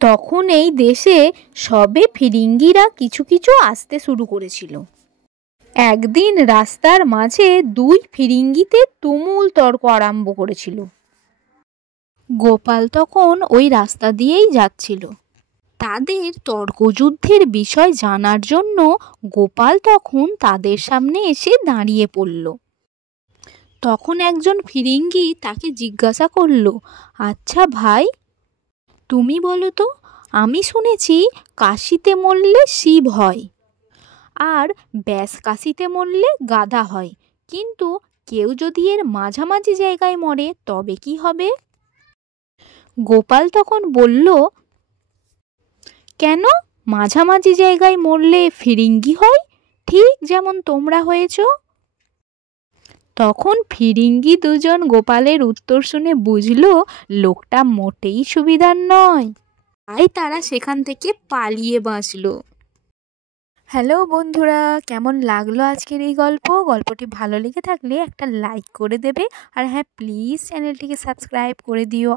তখন এই দেশে সবে ফিরিঙ্গিরা কিছু কিছু আসতে শুরু করেছিল। একদিন রাস্তার মাঝে দুই ফিরিঙ্গিতে তুমুল তর্ক আরম্ভ করেছিল। গোপাল তখন ওই রাস্তা দিয়েই যাচ্ছিল। তাদের তর্কযুদ্ধের বিষয় জানার জন্য গোপাল তখন তাদের সামনে এসে দাঁড়িয়ে পড়ল। তখন একজন ফিরিঙ্গি তাকে জিজ্ঞাসা করল, আচ্ছা ভাই, তুমি বলো তো, আমি শুনেছি কাশিতে মরলে শিব হয় আর ব্যাস কাশিতে মরলে গাধা হয়, কিন্তু কেউ যদি এর মাঝামাঝি জায়গায় মরে তবে কি হবে? গোপাল তখন বলল, কেন, মাঝামাঝি জায়গায় মরলে ফিরিঙ্গি হয়, ঠিক যেমন তোমরা হয়েছ। তখন ফিরিঙ্গি দুজন গোপালের উত্তর শুনে বুঝলো লোকটা মোটেই সুবিধার নয়, তাই তারা সেখান থেকে পালিয়ে বাঁচল। হ্যালো বন্ধুরা, কেমন লাগলো আজকের এই গল্পটি ভালো লেগে থাকলে একটা লাইক করে দেবে, আর হ্যাঁ প্লিজ চ্যানেলটিকে সাবস্ক্রাইব করে দিও।